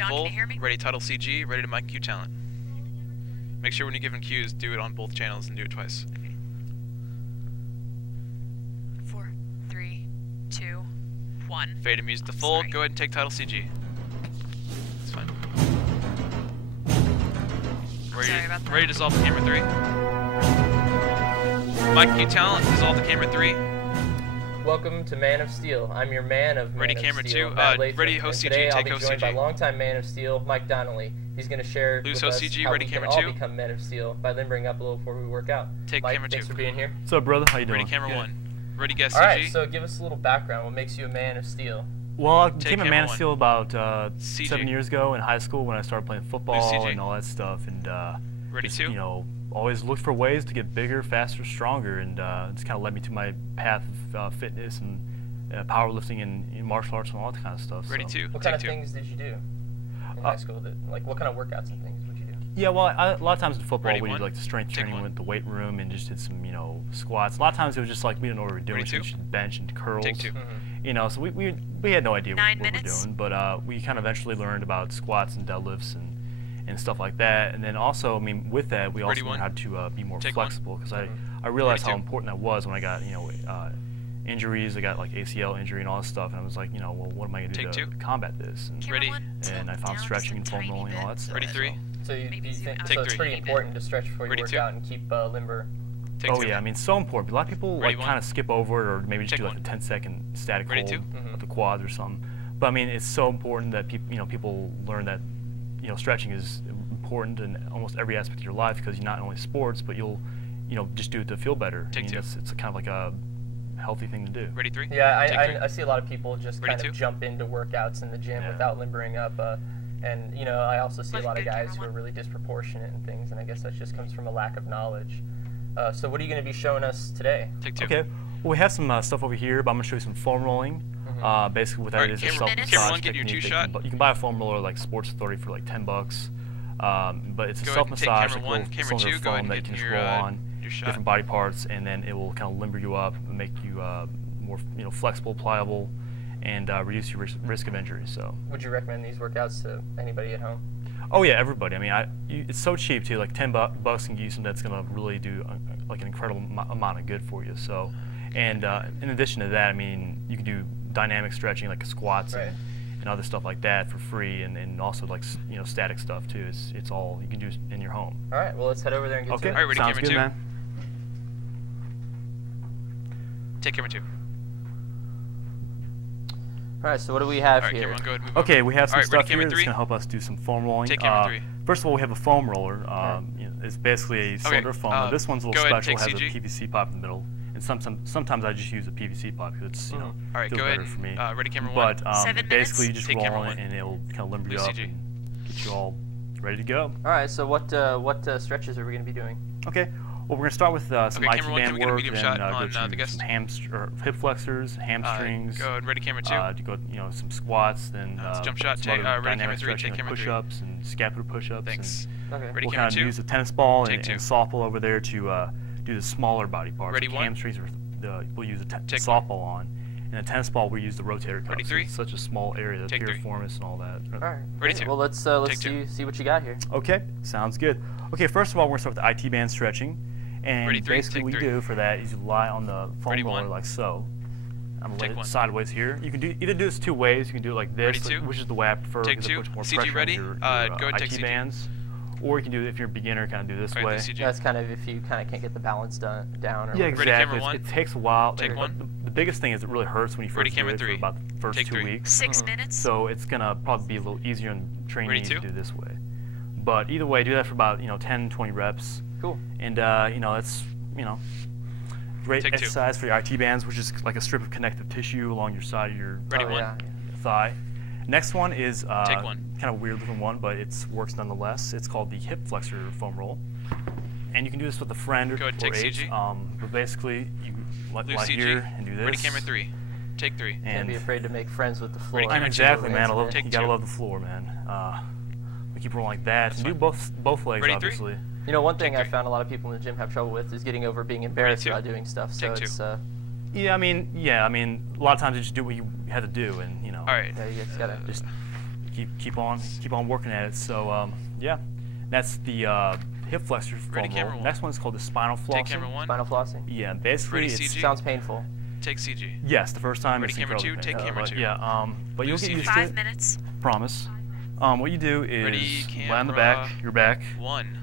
John, full, can you hear me? ready title CG, ready to mic cue talent. Make sure when you're given cues, do it on both channels and do it twice. Okay. 4, 3, 2, 1. Fade to music to full, Sorry. go ahead and take title CG. It's fine. Sorry about that. Ready to dissolve the camera 3. Mic cue talent, dissolve the camera 3. Welcome to Man of Steel. I'm your man of Ready Man camera of Steel, 2, Matt Latham, ready host and CG, today I'll take be host joined by CG. longtime Man of Steel, Mike Donnelly. He's going to share Lose with host us CG, how ready we camera can all 2. become Men of Steel by limbering up a little before we work out. Take Mike, camera 2. thanks for being here. What's up, brother? How you doing? Ready camera Good. 1. Ready guest All right, CG. so give us a little background. What makes you a Man of Steel? Well, I Take became a camera Man of 1. Steel about CG. 7 years ago in high school when I started playing football CG. and all that stuff, and Ready just, 2. you know, always looked for ways to get bigger, faster, stronger, and it's kind of led me to my path of fitness and powerlifting and martial arts and all that kind of stuff. Ready so. 2. What Take kind of 2. things did you do in high school? Like what kind of workouts and things would you do? Yeah, well, a lot of times in football Ready we 1. did like the strength Take training, 1. went to the weight room and just did some, you know, squats. A lot of times it was just like we didn't know what we were doing, Ready so we 2. just did bench and curls. Take 2. You know, so we had no idea 9 what we were minutes. doing, but we kind of eventually learned about squats and deadlifts and stuff like that. And then also, I mean, with that, we Ready also learned 1. how to be more Take 1. flexible because I realized Ready how 2. important that was when I got, you know, injuries. I got like ACL injury and all this stuff, and I was like, you know, well, what am I going to do Take to 2. combat this? And, Camera Ready. 1, and I tilt found down stretching and just a foam tiny rolling and all bit. that stuff. Ready 3. So you Maybe zoom think out Take so it's 3. pretty a bit. important to stretch before you Ready work 2. out and keep limber. Take Oh 2. yeah, I mean, so important. A lot of people Ready like 1. kind of skip over it, or maybe just Take do like 1. a 10-second static Ready hold 2. of the quads or something. But I mean, it's so important that people learn that, you know, stretching is important in almost every aspect of your life because you not only sports, but you'll, you know, just do it to feel better. Take I mean, 2. it's kind of like a healthy thing to do. Ready 3. Yeah, Take 3. I see a lot of people just Ready kind of 2. jump into workouts in the gym Yeah. without limbering up. And, you know, I also see a Looking lot of good, guys camera who are 1. really disproportionate and things, and I guess that just comes from a lack of knowledge. So what are you going to be showing us today? Take 2. Okay. Well, we have some stuff over here, but I'm gonna show you some foam rolling. Basically, what that Alright, is camera- self-massage camera 1, get your technique. 2-shot. You can buy a foam roller like Sports Authority for like $10. But it's a Go ahead and take self-massage, camera like 1, little camera cylinder 2. Go ahead foam and that you get can just your, roll on your shot. different body parts, and then it will kind of limber you up and make you more, you know, flexible, pliable, and reduce your risk of injury. So. Would you recommend these workouts to anybody at home? Oh yeah, everybody. I mean, it's so cheap too. Like $10 can get you something that's gonna really do like an incredible amount of good for you. So, and in addition to that, I mean, you can do dynamic stretching like squats Right. and other stuff like that for free, and also like, you know, static stuff too. It's all you can do in your home. All right, well, let's head over there and get Okay, to it. Alright, ready, sounds camera good, 2. man. Take camera 2. All right, so what do we have Alright, here? camera 1, go ahead. Move Okay, over. we have some Alright, ready, stuff camera here that's 3. gonna help us do some foam rolling. Take camera 3. First of all, we have a foam roller. You know, it's basically a cylinder of foam. Now, this one's a little go ahead and special. It has take a CG. PVC pipe in the middle, and sometimes I just use a PVC pipe because it's, you know, Alright, feels go ahead better for me. and ready, camera 1. But 7 basically, you minutes. just Take roll camera on 1. it, and it'll kind of limber you Lose up CG. and get you all ready to go. All right, so what stretches are we going to be doing? Okay. Well, we're gonna start with some Okay, IT camera 1, can band we get a work, medium then shot go on, to the guest? some hip flexors, hamstrings. Go ahead, ready, camera 2. To go, you know, some squats, then It's jump shot, some take- other ready, camera dynamic 3, stretching, take like camera 3. push-ups and scapular push-ups. Thanks. Okay. Ready, We'll camera kind 2. of use the tennis ball Take and 2. softball over there to do the smaller body parts. Ready, like 1. hamstrings, we'll use the Take softball on, and the tennis ball we use the rotator cuff. Ready, so 3. it's such a small area, the Take 3. piriformis and all that. All right. Ready, great. 2. Well, let's Take 2. see what you got here. Okay, sounds good. Okay, first of all, we're gonna start with the IT band stretching, and Ready, 3, basically take what 3. you do for that is you lie on the foam Ready, roller 1. like so. I'm gonna Take lay it 1. sideways here. You can either do this 2 ways. You can do it like this, Ready, 2. which is the way I prefer Take because 2. it puts more CG pressure ready? on your Go ahead and take IT CG. bands. Or you can do it if you're a beginner, kind of do this Alright, way. the CG. That's kind of if you kind of can't get the balance down. Or Yeah, whatever. Ready, exactly. camera 1. It takes a while. Take Like, 1. The biggest thing is it really hurts when you Ready, first do camera it 3. for about the first Take 2 3. weeks. 6 minutes. So it's gonna probably be a little easier in training Ready, to 2. do this way. But either way, do that for about 10, 20 reps. Cool. And it's great Take 2. exercise for your IT bands, which is like a strip of connective tissue along your side of your Ready, Oh, 1. yeah. thigh. Next one is Take 1. kind of a weird looking one, but it works nonetheless. It's called the hip flexor foam roll, and you can do this with a friend or Go ahead, take eight. CG. But basically, you lie Lose CG. here and do this. Ready, camera 3. Take 3. Can't And be afraid to make friends with the floor. Ready, camera exactly, two. man. I love, Take you gotta 2. love the floor, man. We keep rolling like that. And do fine. both legs, Ready, 3. obviously. You know, one thing Take I 3. found a lot of people in the gym have trouble with is getting over being embarrassed 2. about doing stuff. So Take 2. it's Yeah, I mean, a lot of times you just do what you had to do, and Alright. yeah, you just gotta just keep on working at it. So yeah, that's the hip flexor Ready, foam camera roll. one. Next one is called the spinal flossing. Take camera 1. Spinal flossing. Yeah, basically Ready, it's CG? Sounds painful. Take CG. yes, the first time Ready, it's camera incredibly 2, take painful, camera but 2. yeah, but you'll Blue get CG. used to 5 it. minutes. Promise. What you do is Ready, lay on the back, camera your back, 1.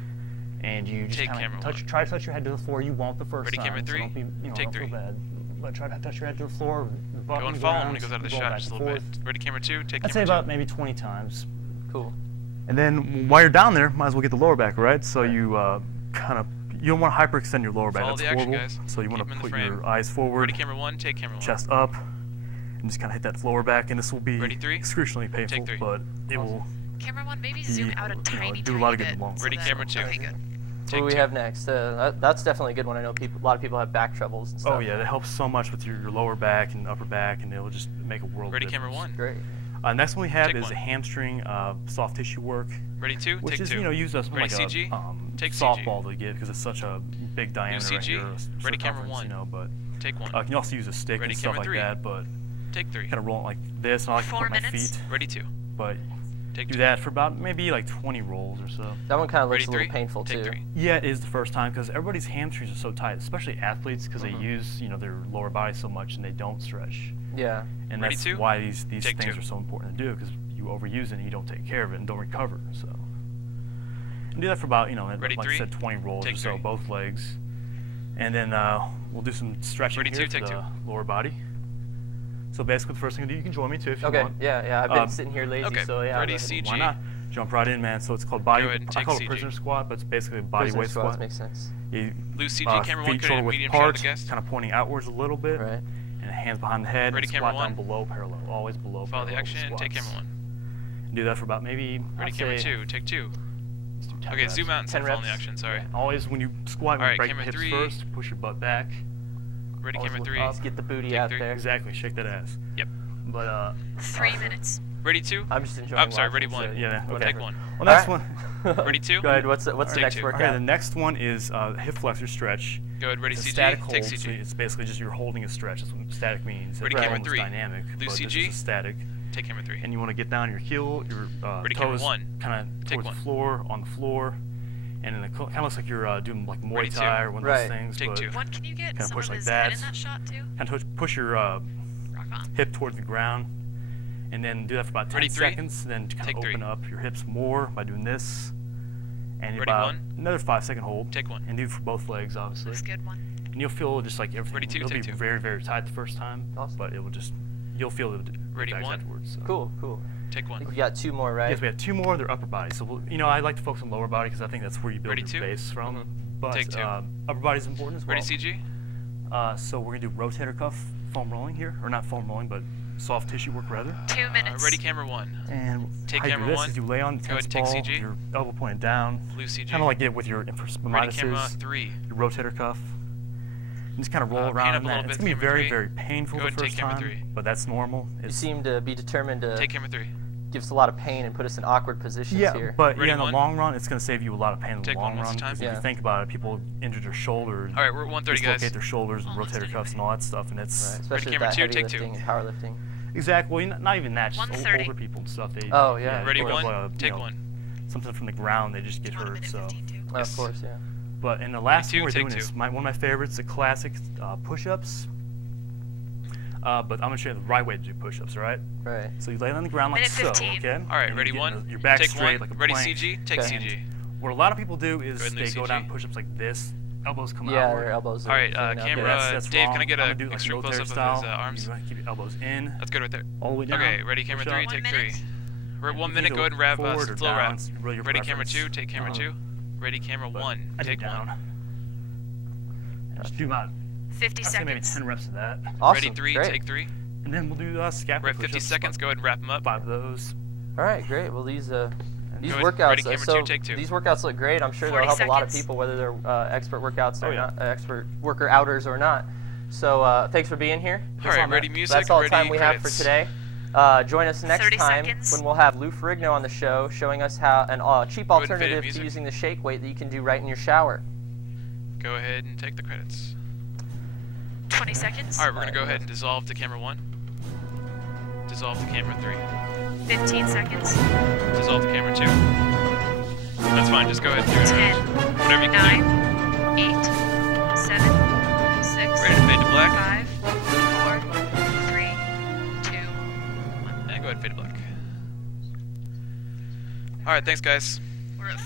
and you just Take kind camera of try to touch your head to the floor. You won't the first Ready, time. camera so 3, don't be, take don't 3. feel bad. But try to touch your head to the floor. The butt Go on and the follow him ground, when he goes out of the go shot back just a and little bit. forth. Ready, camera 2, take I'd say camera 2. about maybe 20 times. Cool. And then while you're down there, might as well get the lower back, right? So you you don't want to hyperextend your lower back. Follow That's the action, horrible. guys. So you want Keep 'em to in the put frame. your eyes forward, Ready, camera 1, take camera 1. chest up, and just kind of hit that lower back. And this will be Ready, 3, excruciatingly painful, take 3. but it will Camera 1, maybe be, zoom out a tiny, do a lot of tiny good in bit. the long Ready, run. camera 2. Okay, good. What Take do we 2. have next? That's definitely a good one. I know a lot of people have back troubles and stuff. Oh yeah, that helps so much with your lower back and upper back, and it'll just make a world Ready, of camera difference. 1. Great. Next one we have Take is 1. a hamstring soft tissue work, Ready, 2, which take is 2. used as Ready, like CG? a Take CG. softball to get because it's such a big diameter right CG? here, Ready, camera circumference, 1. you know. But Take 1. you can also use a stick Ready, and stuff camera like 3. that, but Take 3. kind of roll it like this. And I like to 4 put my minutes. feet, Ready, 2. but Take do 2. that for about maybe like 20 rolls or so. That one kind of Ready, looks a 3. little painful Take too. 3. Yeah, it is the first time because everybody's hamstrings are so tight, especially athletes because they use their lower body so much and they don't stretch. Yeah. And Ready, that's 2? why these Take things 2. are so important to do because you overuse it and you don't take care of it and don't recover. So and do that for about Ready, like 3? I said, 20 rolls Take or so, 3. both legs, and then we'll do some stretching Ready, here 2, for take the 2. lower body. So basically, the first thing to do, you can join me too if you Okay. want. Yeah. I've been Um, sitting here lazy, okay, so yeah. ready, go ahead. CG. Why not? Jump right in, man. So it's called body. Go ahead and I take call it CG. prisoner squat, but it's basically a body Prisoner weight squats squat. makes sense. You, Blue CG, camera 1, feet go shoulder ahead, width medium shot apart, the guest. kind of pointing outwards a little bit, Right. and hands behind the head. Ready, and camera squat down 1. below parallel, always below Follow the parallel with action, take squats. camera 1. And do that for about maybe. Ready, I'd camera say, 2, take 2. let's do 10 Okay, reps. zoom out and 10 start following the reps. action, sorry. Always when you squat, Alright, break the camera hips 3. first, push your butt back. Ready, Always camera look 3. up. Let's get the booty Take out 3. there. Exactly, shake that ass. Yep. But 3 minutes. Ready, 2. I'm just enjoying. I'm sorry, watching, ready, 1. so yeah, okay. Take 1. Well, next Alright. one. Ready, 2. Go ahead. What's the Take next 2. workout? Okay, the next one is hip flexor stretch. Go ahead, ready, It's a CG, static take hold, so CG. it's basically just you're holding a stretch. That's what static means. Ready, Every camera one's 3. dynamic, Blue but this CG. is static. Take camera 3. And you want to get down your heel, your Ready, camera toes 1. kind of Take towards 1. the floor, on the floor. And then it kind of looks like you're doing like Muay Ready, 2. Thai or one of Right. those things. Take but 2. What can you get? Kinda Some push of like his head in that. that shot too? Kind of push your Rock on. hip towards the ground. And then do that for about 10 Ready, 3. seconds. Then kind Take of 3. open up your hips more by doing this. And Ready, about 1. another 5-second hold. Take 1. And do it for both legs, obviously. Looks good one. And you'll feel just like everything. Ready, 2, it'll take be 2. very, very tight the first time, Awesome. but it will just you'll feel the Ready, effects 1. afterwards. So. Cool. Take I 1. think we got 2 more, right? Yes, we have 2 more. They're upper body. So I like to focus on lower body because I think that's where you build Ready, your 2. base from. Mhm. But Take 2. upper body is important as well. Ready, CG? So we're gonna do rotator cuff foam rolling here, or not foam rolling, but soft tissue work rather. 2 minutes. Ready, camera 1. And Take how you do camera this 1. is you lay on the Go ahead tennis and take ball, CG. your elbow pointed down, Blue CG. kind of like it with your Ready, infrastomatises, camera 3. your rotator cuff. And just kind of roll Pan around up in a that. little It's bit, gonna be camera very, 3. very painful Go the ahead and take first camera time, 3. but that's normal. You It's, seem to be determined to Take camera 3. give us a lot of pain and put us in awkward positions yeah, here. but Ready, in the 1. long run, it's gonna save you a lot of pain in the Take long 1 run. once a time. 'Cause if Yeah. you think about it, people injure their shoulders, Alright, we're at 130, guys. dislocate their shoulders and Almost rotator cuffs and all that stuff, and it's Right, especially with camera that 2, heavy take 2. lifting and powerlifting. exactly not even that, just 130. older people and stuff. They Oh, yeah. Ready, pick up, 1. you Take know, 1. something from the ground, they just get 1 hurt. minute So, 15 too. Of course, yeah. but in the last 2, one we're take doing 2. is one of my favorites, the classic push-ups. But I'm gonna show you the right way to do push-ups. All right. Right. So you lay it on the ground like Minute so. 15. Okay. Alright, And ready, you get 1. your back Take straight 1. like a Ready, plank. CG? Take Okay. CG. What a lot of people do is ahead and do they go CG. down push-ups like this, elbows come Yeah, outward. their elbows are Alright, facing out. camera, that's Dave, wrong. can I get I'm a gonna do it like extreme military close-up of his style. arms? You want to keep your elbows in, That's good right there. all the way down. Okay, ready, camera push 3, up. take 1 3. minute. We're at And 1 you minute, can go ahead and wrap forward or slow down, wrap. it's really your Ready, camera preference. 2, take camera 2. Ready, camera But 1, I do take down. 1. Just do about 50 I'd say maybe seconds. 10 reps of that. Awesome. Ready, 3, Great. take 3. And then we'll do scapula We're at 50 push-ups, seconds, about go ahead and wrap them up. 5 of those. All right, great. Well, these Go ahead, workouts, ready, camera 2, take 2. these workouts look great. I'm sure they'll 40 help a lot of seconds. people, whether they're expert workouts or Oh, yeah. not, expert worker outers or not. So thanks for being here. Alright, ready music, That's all the ready time we have for credits. today. Join us next 30 time seconds. when we'll have Lou Ferrigno on the show, showing us how a cheap Go ahead and fade in alternative to music. using the shake weight that you can do right in your shower. Go ahead and take the credits. 20 seconds. Alright, we're going to go ahead and dissolve to camera 1. Dissolve to camera 3. 15 seconds. Dissolve the camera too. That's fine. Just go ahead and do it. 10, Whatever you 9, can 8, 7, 6, do. Ready to fade to black? 5, 4, 3, 2, 1. And go ahead and fade to black. Alright, thanks guys. We're at